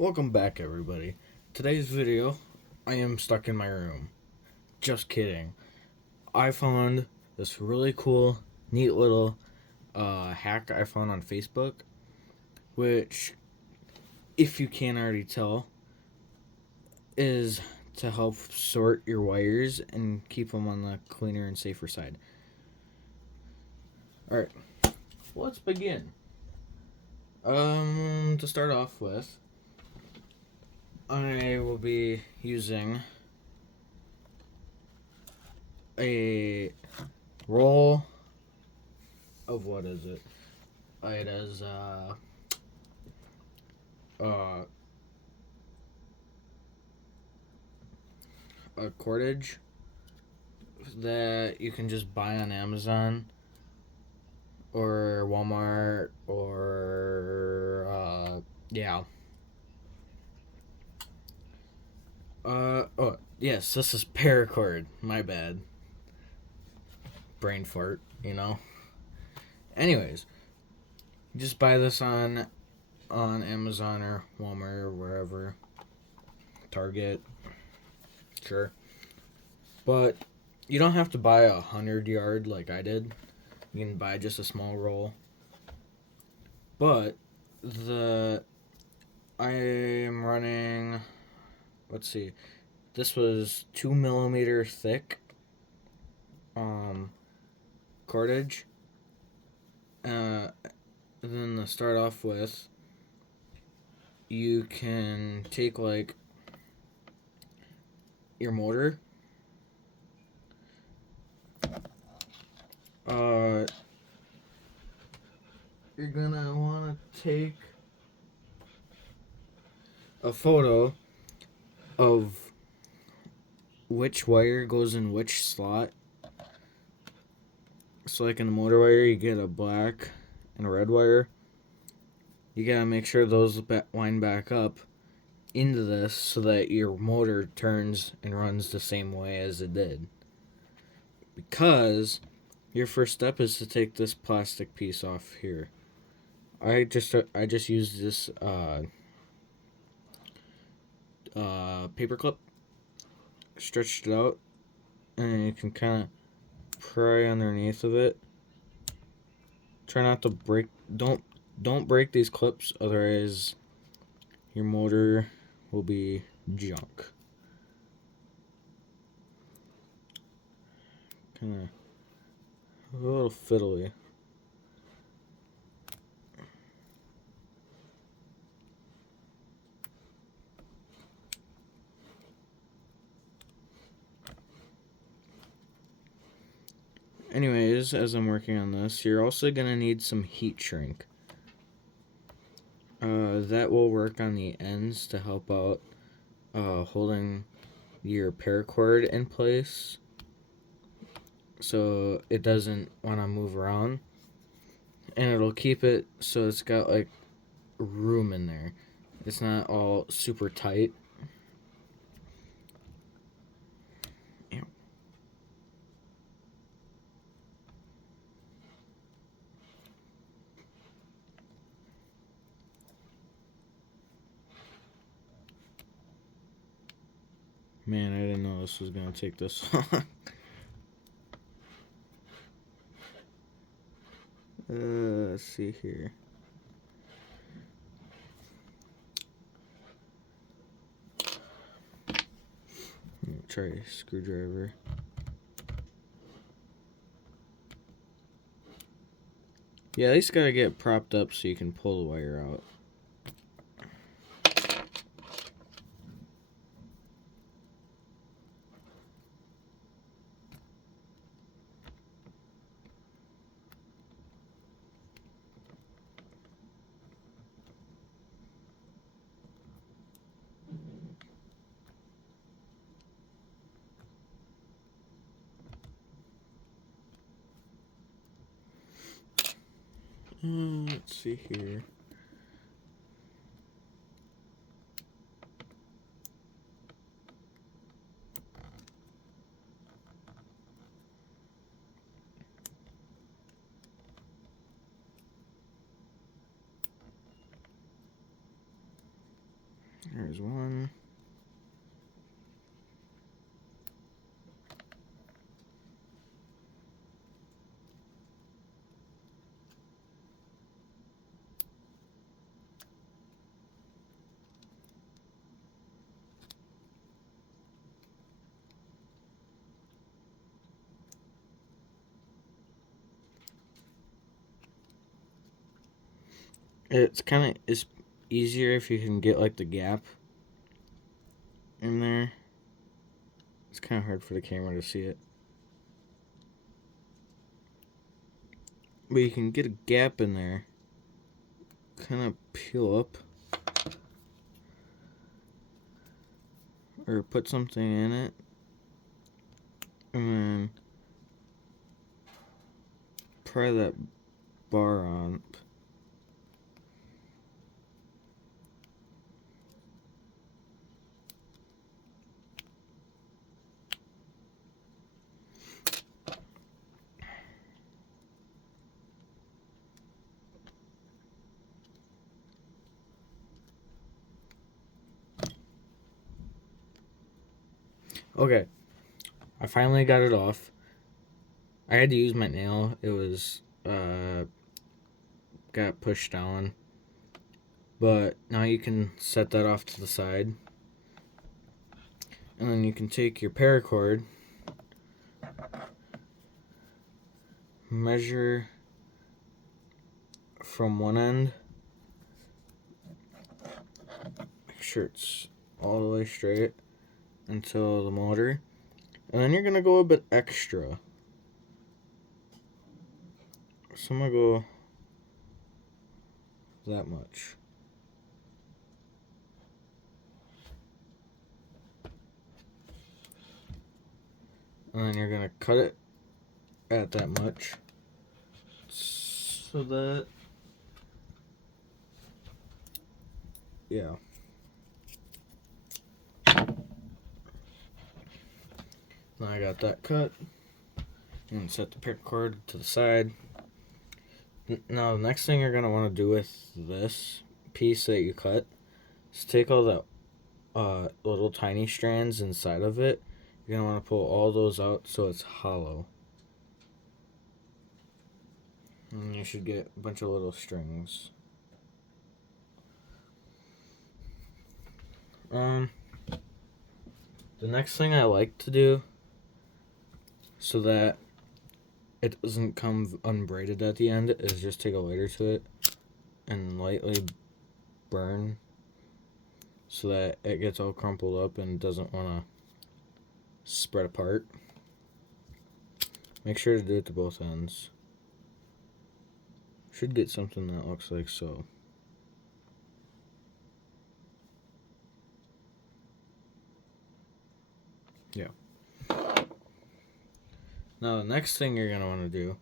Welcome back, everybody. Today's video, I am stuck in my room. Just kidding. I found this really cool, neat little hack I found on Facebook, which, if you can't already tell, is to help sort your wires and keep them on the cleaner and safer side. Alright, let's begin. To start off with, I will be using a roll of what is it? It is a cordage that you can just buy on Amazon or Walmart or yeah. Oh yes, this is paracord. My bad. Brain fart, you know. Anyways, just buy this on Amazon or Walmart or wherever. Target. Sure. But you don't have to buy 100 yard like I did. You can buy just a small roll. But I am running, let's see, this was 2 millimeter thick cordage. Then to start off with, you can take like your motor, you're gonna want to take a photo of which wire goes in which slot. So like in the motor wire, you get a black and a red wire. You gotta make sure those line back up into this so that your motor turns and runs the same way as it did. Because your first step is to take this plastic piece off here. I just used this paper clip, stretched it out, and you can kind of pry underneath of it. Try not to break. Don't break these clips, otherwise your motor will be junk. Kind of a little fiddly. Anyways, as I'm working on this, you're also going to need some heat shrink. That will work on the ends to help out holding your paracord in place so it doesn't want to move around. And it'll keep it so it's got like room in there. It's not all super tight. Man, I didn't know this was going to take this long. Let's see here. Try a screwdriver. Yeah, at least gotta get propped up so you can pull the wire out. Let's see here. There's one. It's easier if you can get like the gap in there. It's kind of hard for the camera to see it. But you can get a gap in there. Kind of peel up. Or put something in it. And then pry that bar on. Okay, I finally got it off. I had to use my nail. It was, got pushed down. But now you can set that off to the side. And then you can take your paracord, measure from one end, make sure it's all the way straight until the motor. And then you're going to go a bit extra. So I'm going to go that much. And then you're going to cut it at that much. So that, yeah. Now I got that cut. And set the paracord to the side. Now the next thing you're going to want to do with this piece that you cut is take all the little tiny strands inside of it. You're going to want to pull all those out so it's hollow. And you should get a bunch of little strings. The next thing I like to do so that it doesn't come unbraided at the end is just take a lighter to it and lightly burn so that it gets all crumpled up and doesn't want to spread apart. Make sure to do it to both ends. Should get something that looks like so. Yeah. Now the next thing you're going to want to do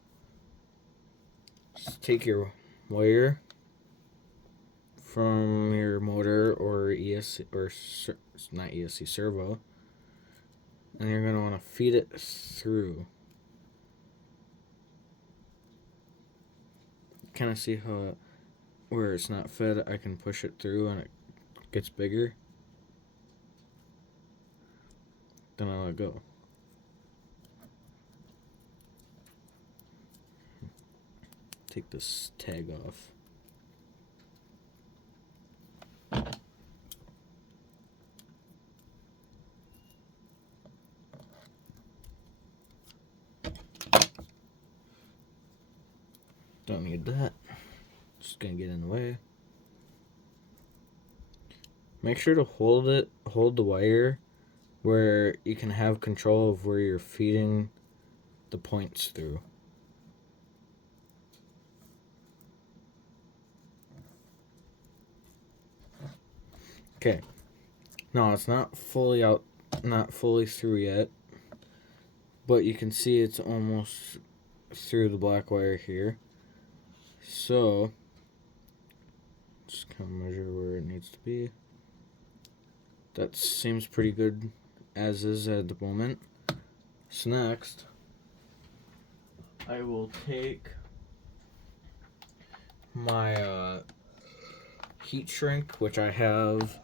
is take your wire from your motor or ESC, or not ESC, servo, and you're going to want to feed it through. Kind of see how where it's not fed, I can push it through and it gets bigger. Then I let it go. Take this tag off. Don't need that. Just gonna get in the way. Make sure to hold the wire where you can have control of where you're feeding the points through. Okay. No, it's not fully out, not fully through yet, but you can see it's almost through the black wire here. So, just kind of measure where it needs to be. That seems pretty good as is at the moment. So next, I will take my heat shrink, which I have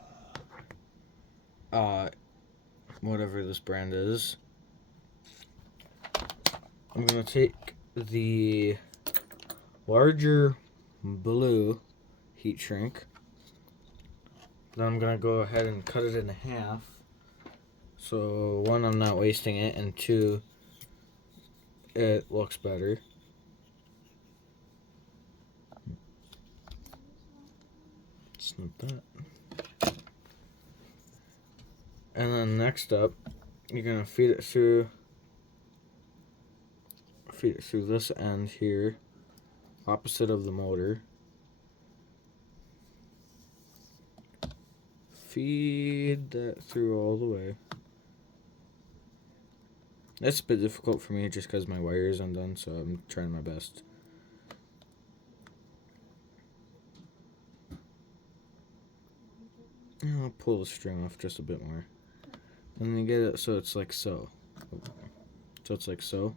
whatever this brand is. I'm going to take the larger blue heat shrink. Then I'm going to go ahead and cut it in half. So, one, I'm not wasting it, and two, it looks better. Snip that. And then next up, you're going to feed it through this end here, opposite of the motor. Feed that through all the way. That's a bit difficult for me just because my wire is undone, so I'm trying my best. I'll pull the string off just a bit more. And then you get it so it's like so. So it's like so.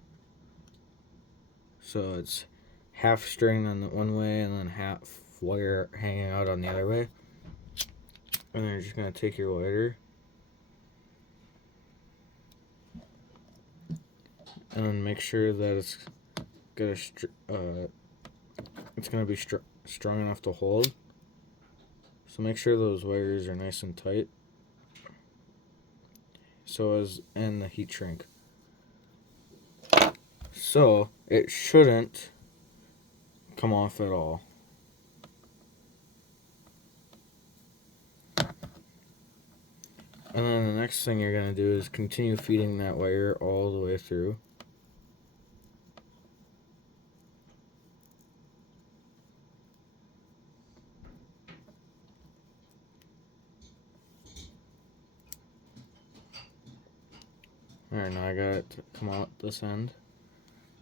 So it's half string on the one way and then half wire hanging out on the other way. And then you're just going to take your lighter and then make sure that it's going to be strong enough to hold. So make sure those wires are nice and tight. And the heat shrink. So it shouldn't come off at all. And then the next thing you're going to do is continue feeding that wire all the way through. Alright, now I got it to come out this end.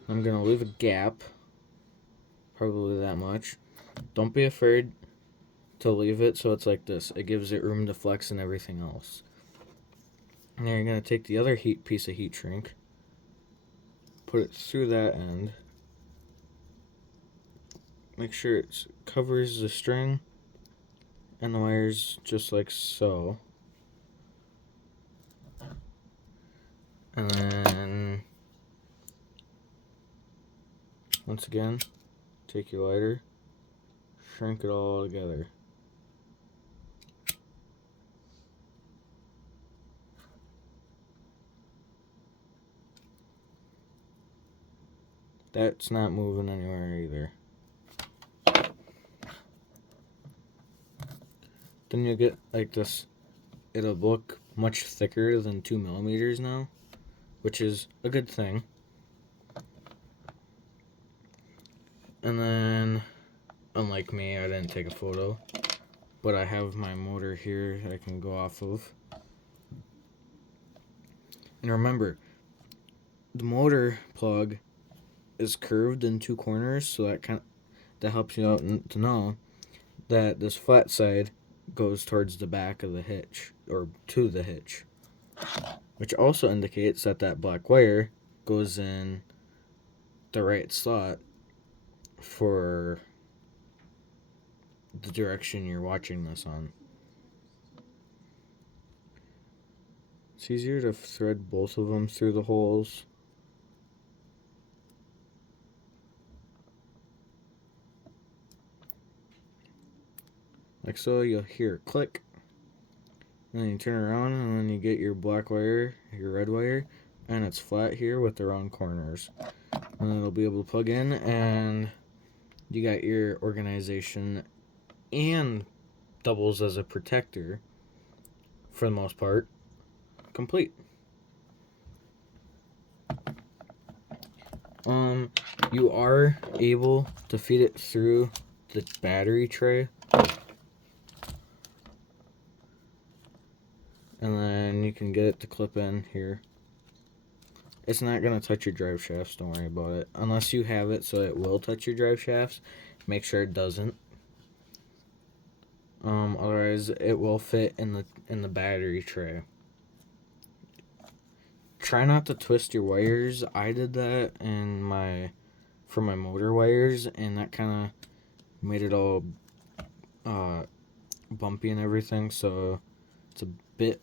I'm going to leave a gap, probably that much. Don't be afraid to leave it so it's like this. It gives it room to flex and everything else. And then you're going to take the other piece of heat shrink, put it through that end, make sure it covers the string and the wires just like so. And then, once again, take your lighter, shrink it all together. That's not moving anywhere either. Then you get like this, it'll look much thicker than 2 millimeters now, which is a good thing. And then, unlike me, I didn't take a photo, but I have my motor here I can go off of. And remember, the motor plug is curved in 2 corners, so that helps you out to know that this flat side goes towards the back of the hitch, or to the hitch, which also indicates that black wire goes in the right slot for the direction you're watching this on. It's easier to thread both of them through the holes. Like so, you'll hear a click, and then you turn around and then you get your black wire, your red wire, and it's flat here with the round corners. And it'll be able to plug in, and you got your organization and doubles as a protector, for the most part, complete. You are able to feed it through the battery tray, and then you can get it to clip in here. It's not going to touch your drive shafts, don't worry about it. Unless you have it so it will touch your drive shafts, make sure it doesn't. Otherwise, it will fit in the battery tray. Try not to twist your wires. I did that for my motor wires, and that kind of made it all bumpy and everything, so it's a bit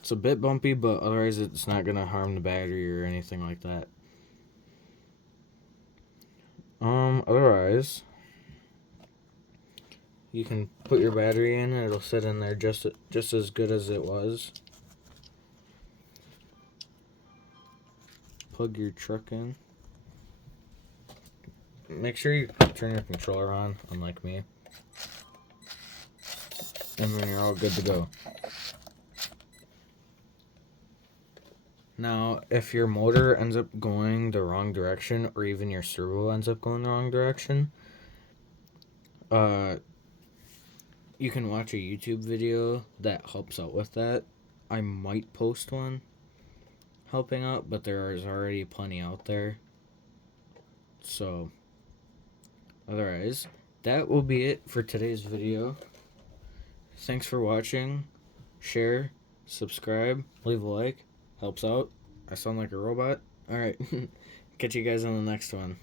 It's a bit bumpy, but otherwise it's not going to harm the battery or anything like that. Otherwise, you can put your battery in and it'll sit in there just as good as it was. Plug your truck in. Make sure you turn your controller on, unlike me. And then you're all good to go. Now, if your motor ends up going the wrong direction, or even your servo ends up going the wrong direction, you can watch a YouTube video that helps out with that. I might post one helping out, but there is already plenty out there. So, otherwise, that will be it for today's video. Thanks for watching. Share, subscribe, leave a like. Helps out. I sound like a robot. Alright. Catch you guys on the next one.